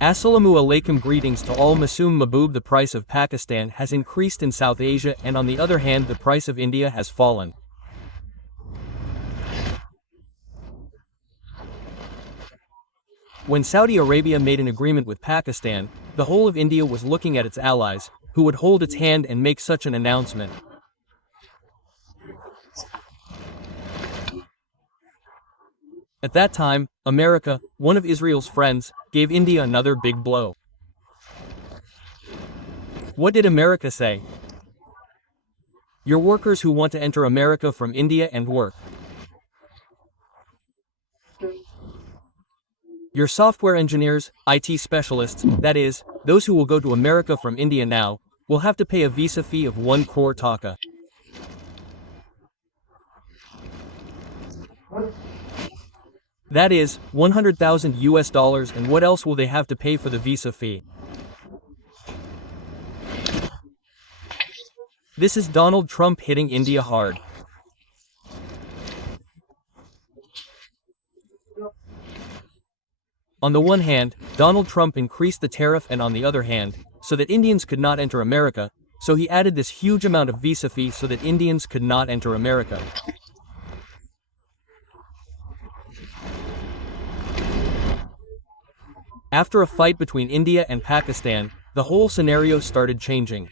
Assalamu alaikum, greetings to all. Masoom Mahboob. The price of Pakistan has increased in South Asia, and on the other hand the price of India has fallen. When Saudi Arabia made an agreement with Pakistan, the whole of India was looking at its allies, who would hold its hand and make such an announcement. At that time, America, one of Israel's friends, gave India another big blow. What did America say? Your workers who want to enter America from India and work. Your software engineers, IT specialists, that is, those who will go to America from India now, will have to pay a visa fee of 1 crore taka. That is, 100,000 US dollars, and what else will they have to pay for the visa fee? This is Donald Trump hitting India hard. On the one hand, Donald Trump increased the tariff, and on the other hand, so that Indians could not enter America, so he added this huge amount of visa fee so that Indians could not enter America. After a fight between India and Pakistan, the whole scenario started changing.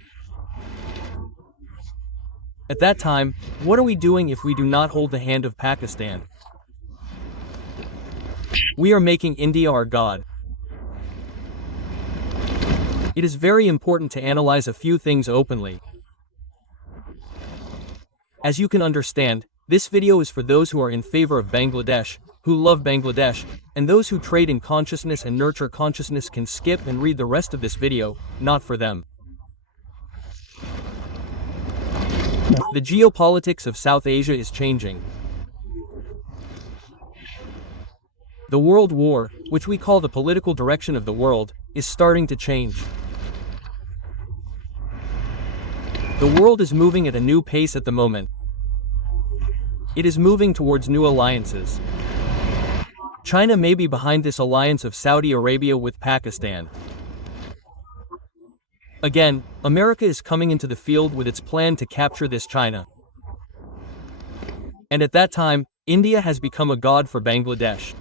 At that time, what are we doing if we do not hold the hand of Pakistan? We are making India our god. It is very important to analyze a few things openly. As you can understand, this video is for those who are in favor of Bangladesh, who love Bangladesh, and those who trade in consciousness and nurture consciousness can skip and read the rest of this video, not for them. The geopolitics of South Asia is changing. The world war, which we call the political direction of the world, is starting to change. The world is moving at a new pace at the moment. It is moving towards new alliances. China may be behind this alliance of Saudi Arabia with Pakistan. Again, America is coming into the field with its plan to capture this China. And at that time, India has become a god for Bangladesh.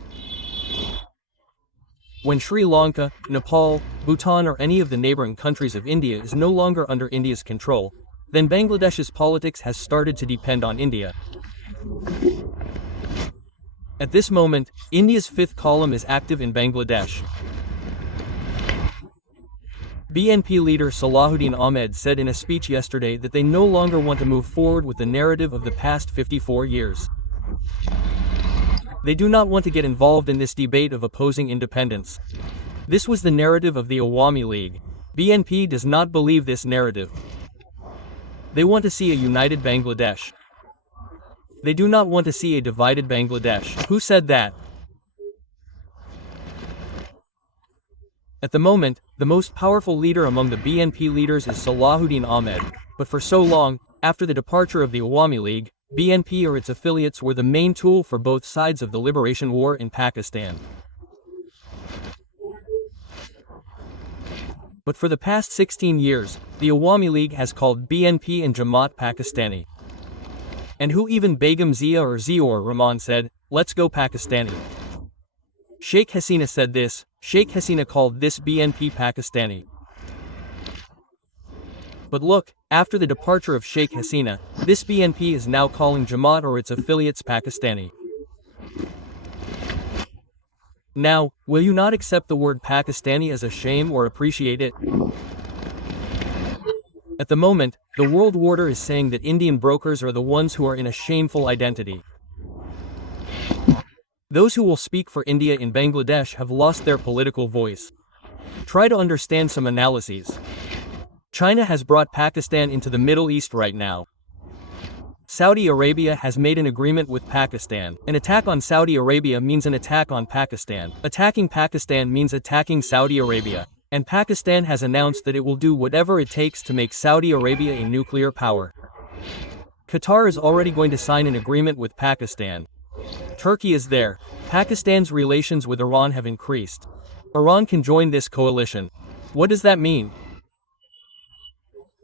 When Sri Lanka, Nepal, Bhutan or any of the neighboring countries of India is no longer under India's control, then Bangladesh's politics has started to depend on India. At this moment, India's fifth column is active in Bangladesh. BNP leader Salahuddin Ahmed said in a speech yesterday that they no longer want to move forward with the narrative of the past 54 years. They do not want to get involved in this debate of opposing independence. This was the narrative of the Awami League. BNP does not believe this narrative. They want to see a united Bangladesh. They do not want to see a divided Bangladesh. Who said that? At the moment, the most powerful leader among the BNP leaders is Salahuddin Ahmed, but for so long, after the departure of the Awami League, BNP or its affiliates were the main tool for both sides of the liberation war in Pakistan. But for the past 16 years, the Awami League has called BNP and Jamaat Pakistani. And who even Begum Zia or Ziaur Rahman said, "Let's go Pakistani." Sheikh Hasina said this. Sheikh Hasina called this BNP Pakistani. But look, after the departure of Sheikh Hasina, this BNP is now calling Jamaat or its affiliates Pakistani. Now, will you not accept the word Pakistani as a shame or appreciate it? At the moment, the world order is saying that Indian brokers are the ones who are in a shameful identity. Those who will speak for India in Bangladesh have lost their political voice. Try to understand some analyses. China has brought Pakistan into the Middle East right now. Saudi Arabia has made an agreement with Pakistan. An attack on Saudi Arabia means an attack on Pakistan. Attacking Pakistan means attacking Saudi Arabia. And Pakistan has announced that it will do whatever it takes to make Saudi Arabia a nuclear power. Qatar is already going to sign an agreement with Pakistan. Turkey is there. Pakistan's relations with Iran have increased. Iran can join this coalition. What does that mean?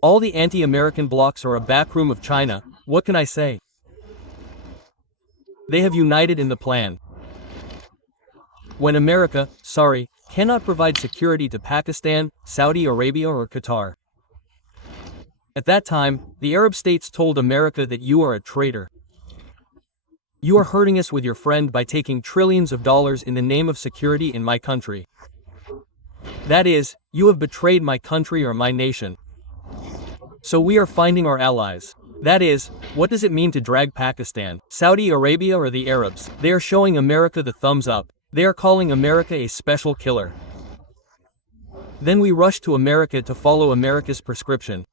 All the anti-American blocs are a backroom of China. What can I say? They have united in the plan. When America, cannot provide security to Pakistan, Saudi Arabia or Qatar. At that time, the Arab states told America that you are a traitor. You are hurting us with your friend by taking trillions of dollars in the name of security in my country. That is, you have betrayed my country or my nation. So we are finding our allies. That is, what does it mean to drag Pakistan, Saudi Arabia or the Arabs? They are showing America the thumbs up. They are calling America a special killer. Then we rush to America to follow America's prescription.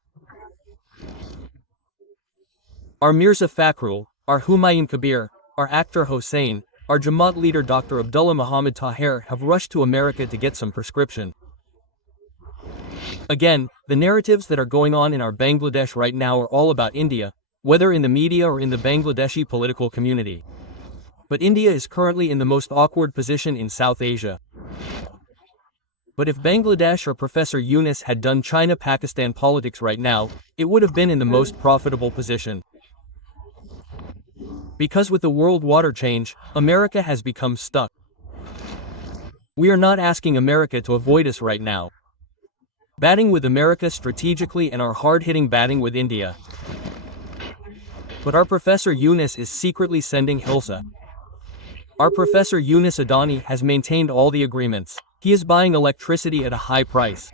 Our Mirza Fakhrul, our Humayun Kabir, our actor Hossein, our Jamaat leader Dr. Abdullah Muhammad Taher have rushed to America to get some prescription. Again, the narratives that are going on in our Bangladesh right now are all about India, whether in the media or in the Bangladeshi political community. But India is currently in the most awkward position in South Asia. But if Bangladesh or Professor Yunus had done China-Pakistan politics right now, it would have been in the most profitable position. Because with the world water change, America has become stuck. We are not asking America to avoid us right now. Batting with America strategically and our hard-hitting batting with India. But our Professor Yunus is secretly sending Hilsa. Our Professor Yunus Adani has maintained all the agreements. He is buying electricity at a high price.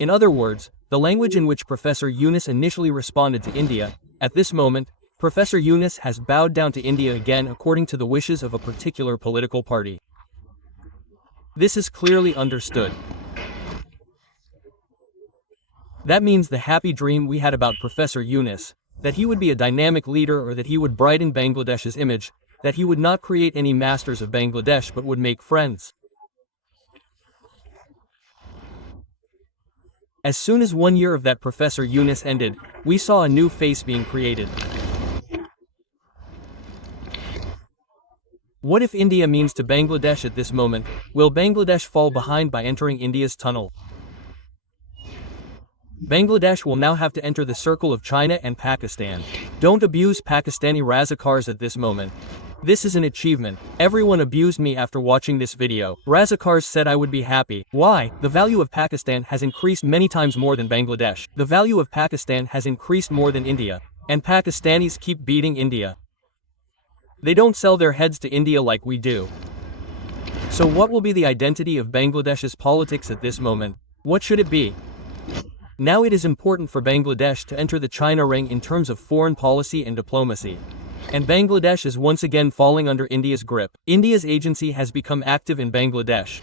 In other words, the language in which Professor Yunus initially responded to India, at this moment, Professor Yunus has bowed down to India again according to the wishes of a particular political party. This is clearly understood. That means the happy dream we had about Professor Yunus, that he would be a dynamic leader or that he would brighten Bangladesh's image, that he would not create any masters of Bangladesh but would make friends. As soon as 1 year of that Professor Yunus ended, we saw a new face being created. What if India means to Bangladesh at this moment? Will Bangladesh fall behind by entering India's tunnel? Bangladesh will now have to enter the circle of China and Pakistan. Don't abuse Pakistani Razakars at this moment. This is an achievement. Everyone abused me after watching this video. Razakars said I would be happy. Why? The value of Pakistan has increased many times more than Bangladesh. The value of Pakistan has increased more than India. And Pakistanis keep beating India. They don't sell their heads to India like we do. So what will be the identity of Bangladesh's politics at this moment? What should it be? Now it is important for Bangladesh to enter the China ring in terms of foreign policy and diplomacy. And Bangladesh is once again falling under India's grip. India's agency has become active in Bangladesh.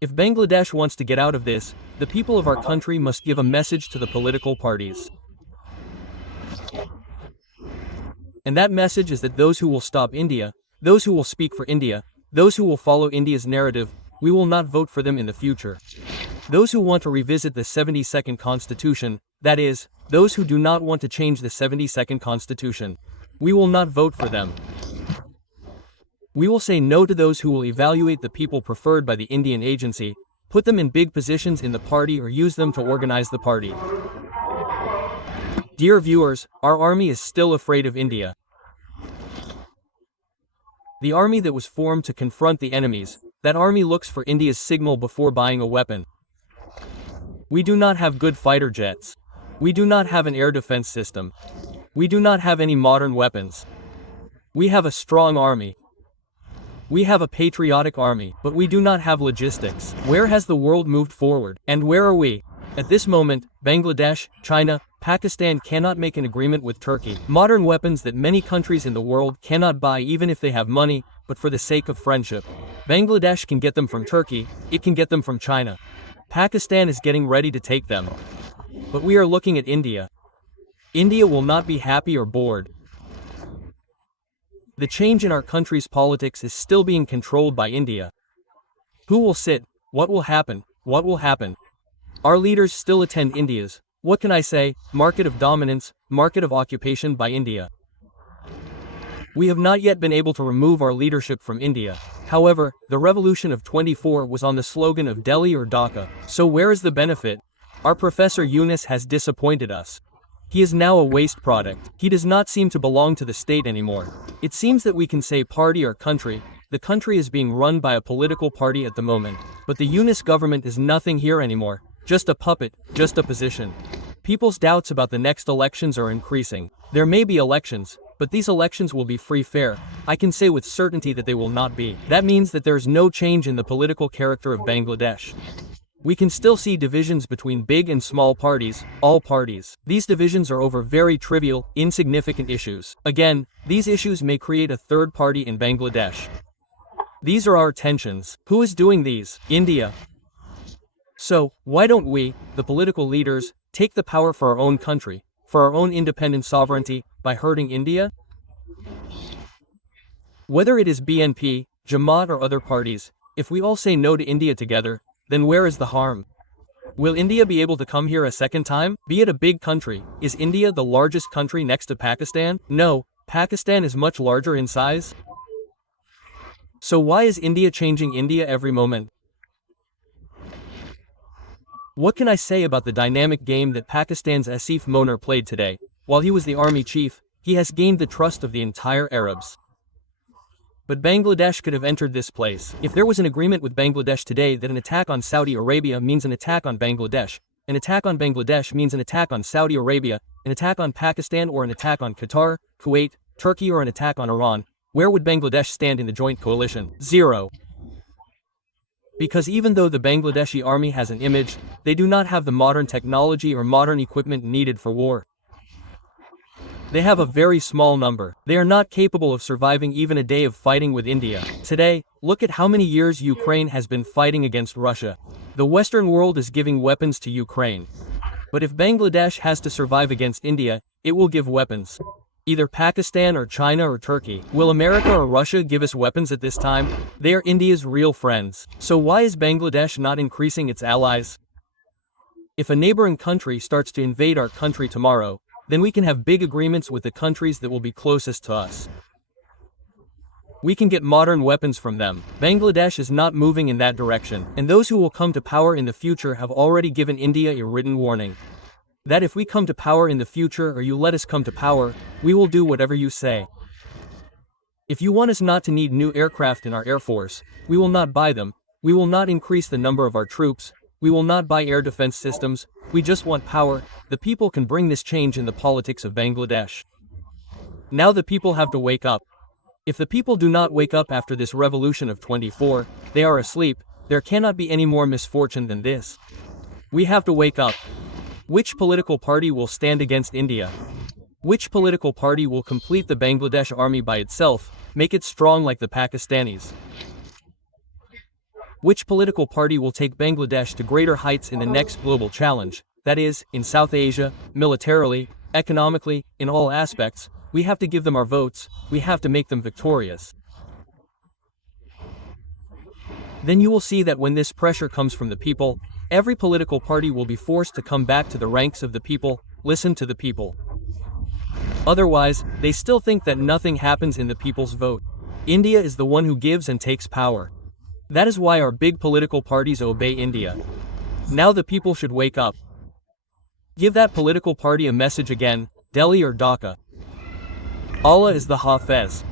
If Bangladesh wants to get out of this, the people of our country must give a message to the political parties. And that message is that those who will stop India, those who will speak for India, those who will follow India's narrative, we will not vote for them in the future. Those who want to revisit the 72nd Constitution, that is, those who do not want to change the 72nd Constitution, we will not vote for them. We will say no to those who will evaluate the people preferred by the Indian agency, put them in big positions in the party or use them to organize the party. Dear viewers, our army is still afraid of India. The army that was formed to confront the enemies, that army looks for India's signal before buying a weapon. We do not have good fighter jets. We do not have an air defense system. We do not have any modern weapons. We have a strong army. We have a patriotic army, but we do not have logistics. Where has the world moved forward? And where are we? At this moment, Bangladesh, China, Pakistan cannot make an agreement with Turkey. Modern weapons that many countries in the world cannot buy even if they have money, but for the sake of friendship. Bangladesh can get them from Turkey, it can get them from China. Pakistan is getting ready to take them. But we are looking at India. India will not be happy or bored. The change in our country's politics is still being controlled by India. Who will sit? What will happen? What will happen? Our leaders still attend India's, what can I say, market of dominance, market of occupation by India. We have not yet been able to remove our leadership from India. However, the revolution of 24 was on the slogan of Delhi or Dhaka. So where is the benefit? Our Professor Yunus has disappointed us. He is now a waste product. He does not seem to belong to the state anymore. It seems that we can say party or country. The country is being run by a political party at the moment. But the Yunus government is nothing here anymore. Just a puppet, just a position. People's doubts about the next elections are increasing. There may be elections, but these elections will be fair. I can say with certainty that they will not be. That means that there is no change in the political character of Bangladesh. We can still see divisions between big and small parties, all parties. These divisions are over very trivial, insignificant issues. Again, these issues may create a third party in Bangladesh. These are our tensions. Who is doing these? India. So, why don't we, the political leaders, take the power for our own country, for our own independent sovereignty, by hurting India? Whether it is BNP, Jamaat or other parties, if we all say no to India together, then where is the harm? Will India be able to come here a second time? Be it a big country, is India the largest country next to Pakistan? No, Pakistan is much larger in size. So why is India changing India every moment? What can I say about the dynamic game that Pakistan's Asif Moner played today? While he was the army chief, he has gained the trust of the entire Arabs. But Bangladesh could have entered this place. If there was an agreement with Bangladesh today that an attack on Saudi Arabia means an attack on Bangladesh, an attack on Bangladesh means an attack on Saudi Arabia, an attack on Pakistan or an attack on Qatar, Kuwait, Turkey or an attack on Iran, where would Bangladesh stand in the joint coalition? Zero. Because even though the Bangladeshi army has an image, they do not have the modern technology or modern equipment needed for war. They have a very small number. They are not capable of surviving even a day of fighting with India. Today, look at how many years Ukraine has been fighting against Russia. The Western world is giving weapons to Ukraine. But if Bangladesh has to survive against India, it will give weapons. Either Pakistan or China or Turkey. Will America or Russia give us weapons at this time? They are India's real friends. So why is Bangladesh not increasing its allies? If a neighboring country starts to invade our country tomorrow, then we can have big agreements with the countries that will be closest to us. We can get modern weapons from them. Bangladesh is not moving in that direction, and those who will come to power in the future have already given India a written warning. That if we come to power in the future or you let us come to power, we will do whatever you say. If you want us not to need new aircraft in our air force, we will not buy them. We will not increase the number of our troops. We will not buy air defense systems. We just want power. The people can bring this change in the politics of Bangladesh. Now the people have to wake up. If the people do not wake up after this revolution of 24, they are asleep. There cannot be any more misfortune than this. We have to wake up. Which political party will stand against India? Which political party will complete the Bangladesh army by itself, make it strong like the Pakistanis? Which political party will take Bangladesh to greater heights in the next global challenge? That is, in South Asia, militarily, economically, in all aspects. We have to give them our votes. We have to make them victorious. Then you will see that when this pressure comes from the people, every political party will be forced to come back to the ranks of the people, listen to the people. Otherwise, they still think that nothing happens in the people's vote. India is the one who gives and takes power. That is why our big political parties obey India. Now the people should wake up. Give that political party a message again, Delhi or Dhaka. Allah is the Hafez.